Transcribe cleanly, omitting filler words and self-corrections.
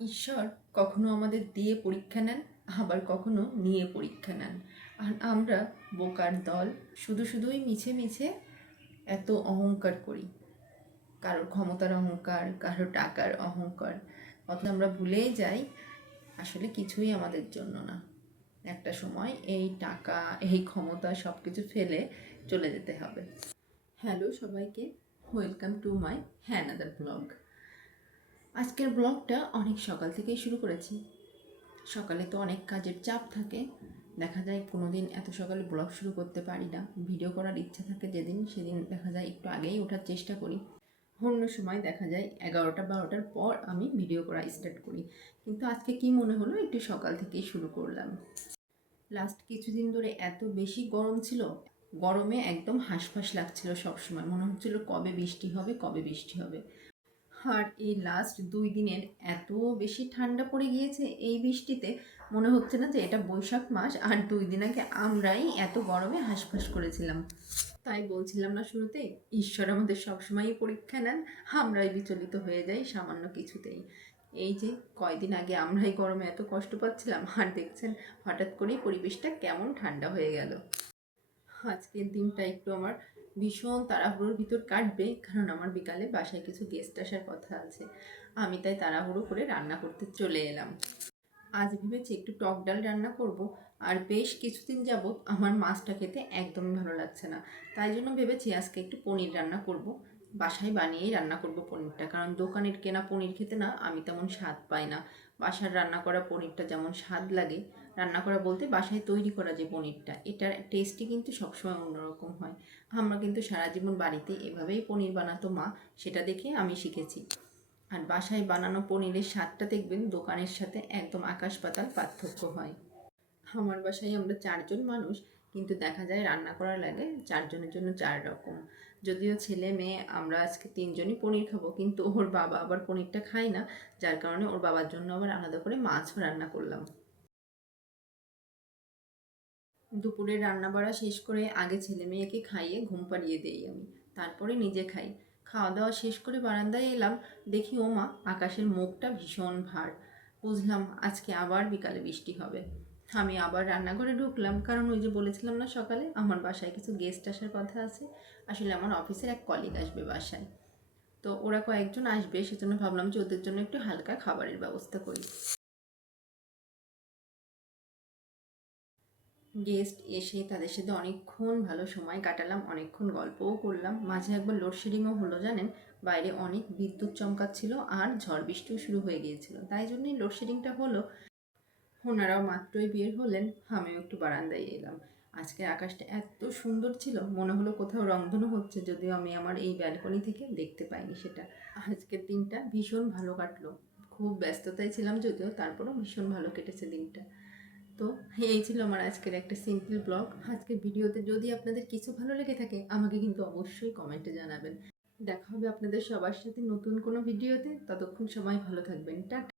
ঈশ্বর কখনো আমাদের দিয়ে পরীক্ষা নেন, আবার কখনো নিয়ে পরীক্ষা নেন। আর আমরা বোকার দল শুধুই মিছে মিছে এত অহংকার করি। কারোর ক্ষমতার অহংকার, কারো টাকার অহংকার, অথচ আমরা ভুলেই যাই আসলে কিছুই আমাদের জন্য না। একটা সময় এই টাকা, এই ক্ষমতা সব কিছু ফেলে চলে যেতে হবে। হ্যালো সবাইকে, welcome to my another blog. আজকের ব্লগটা অনেক সকাল থেকেই শুরু করেছি। সকালে তো অনেক কাজের চাপ থাকে, দেখা যায় কোনো দিন এত সকালে ব্লগ শুরু করতে পারি না। ভিডিও করার ইচ্ছা থাকে যেদিন, সেদিন দেখা যায় একটু আগেই ওঠার চেষ্টা করি। অন্য সময় দেখা যায় 11টা-12টার পর আমি ভিডিও করা স্টার্ট করি। কিন্তু আজকে কি মনে হলো, একটু সকাল থেকেই শুরু করলাম। লাস্ট কিছুদিন ধরে এত বেশি গরম ছিল, গরমে একদম হাঁসফাঁস লাগছিল সবসময়, মনে হচ্ছিল কবে বৃষ্টি হবে, কবে বৃষ্টি হবে। আর এই লাস্ট 2 দিনের এত বেশি ঠান্ডা পড়ে গিয়েছে এই বৃষ্টিতে, মনে হচ্ছে না যে এটা বৈশাখ মাস। আর 2 দিন আগে আমরাই এত গরমে হাঁসফাঁস করেছিলাম। তাই বলছিলাম না শুরুতে, ঈশ্বর আমাদের সবসময়ই পরীক্ষা নেন, আমরাই বিচলিত হয়ে যাই সামান্য কিছুতেই। এই যে কয়দিন আগে আমরাই গরমে এত কষ্ট পাচ্ছিলাম, আর দেখছেন হঠাৎ করেই পরিবেশটা কেমন ঠান্ডা হয়ে গেল। আজকের দিনটা একটু আমার ভীষণ তাড়াহুড়োর ভিতর কাটবে, কারণ আমার বিকালে বাসায় কিছু গেস্ট আসার কথা আছে। আমি তাই তাড়াহুড়ো করে রান্না করতে চলে এলাম। আজ ভেবেছি একটু টক ডাল রান্না করব। আর বেশ কিছুদিন যাবৎ আমার মাছটা খেতে একদমই ভালো লাগছে না, তাই জন্য ভেবেছি আজকে একটু পনির রান্না করব। বাসায় বানিয়েই রান্না করব পনিরটা, কারণ দোকানের কেনা পনির খেতে না আমি তেমন স্বাদ পাই না। বাসার রান্না করা পনিরটা যেমন স্বাদ লাগে, রান্না করা বলতে বাসায় তৈরি করা যে পনিরটা, এটার টেস্টই কিন্তু সবসময় অন্যরকম হয়। আমরা কিন্তু সারা জীবন বাড়িতে এভাবেই পনির বানাতো মা, সেটা দেখে আমি শিখেছি। আর বাসায় বানানো পনিরের স্বাদটা দেখবেন দোকানের সাথে একদম আকাশ পাতাল পার্থক্য হয়। আমার বাসায় আমরা 4জন মানুষ, কিন্তু দেখা যায় রান্না করা লাগে 4জনের জন্য 4 রকম। যদিও ছেলে মেয়ে আমরা আজকে 3জনই পনির খাবো, কিন্তু ওর বাবা আবার পনিরটা খায় না, যার কারণে ওর বাবার জন্য আবার আলাদা করে মাছও রান্না করলাম। দুপুরে রান্না বাড়া শেষ করে আগে ছেলে মেয়েকে খাইয়ে ঘুম পাড়িয়ে দেই আমি, তারপরে নিজে খাই। খাওয়া দাওয়া শেষ করে বারান্দায় এলাম, দেখি ওমা আকাশের মুখটা ভীষণ ভার। বুঝলাম আজকে আবার বিকালে বৃষ্টি হবে। আমি আবার রান্নাঘরে ঢুকলাম, কারণ ওই যে বলেছিলাম না সকালে আমার বাসায় কিছু গেস্ট আসার কথা আছে। আসলে আমার অফিসের এক কলিগ আসবে বাসায়, তো ওরা কয়েকজন আসবে, সেজন্য ভাবলাম যে ওদের জন্য একটু হালকা খাবারের ব্যবস্থা করি। গেস্ট এসে তাদের সাথে অনেকক্ষণ ভালো সময় কাটালাম, অনেকক্ষণ গল্পও করলাম। মাঝে একবার লোডশেডিংও হলো জানেন, বাইরে অনেক বিদ্যুৎ চমকাচ্ছিল আর ঝড় বৃষ্টিও শুরু হয়ে গিয়েছিল, তাই জন্যই লোডশেডিংটা হলো। ওনারাও মাত্রই বের হলেন, আমিও একটু বারান্দায় এলাম। আজকের আকাশটা এত সুন্দর ছিল, মনে হলো কোথাও রংধনু হচ্ছে, যদিও আমি আমার এই ব্যালকনি থেকে দেখতে পাইনি সেটা। আজকের দিনটা ভীষণ ভালো কাটলো। খুব ব্যস্ততায় ছিলাম যদিও, তারপরও ভীষণ ভালো কেটেছে দিনটা। তো এই ছিল আমার আজকের একটা সিম্পল ব্লগ। আজকের ভিডিওতে যদি আপনাদের কিছু ভালো লেগে থাকে আমাকে কিন্তু অবশ্যই কমেন্টে জানাবেন। দেখা হবে আপনাদের সবার সাথে নতুন কোনো ভিডিওতে, ততক্ষণ সবাই ভালো থাকবেন। টাটা।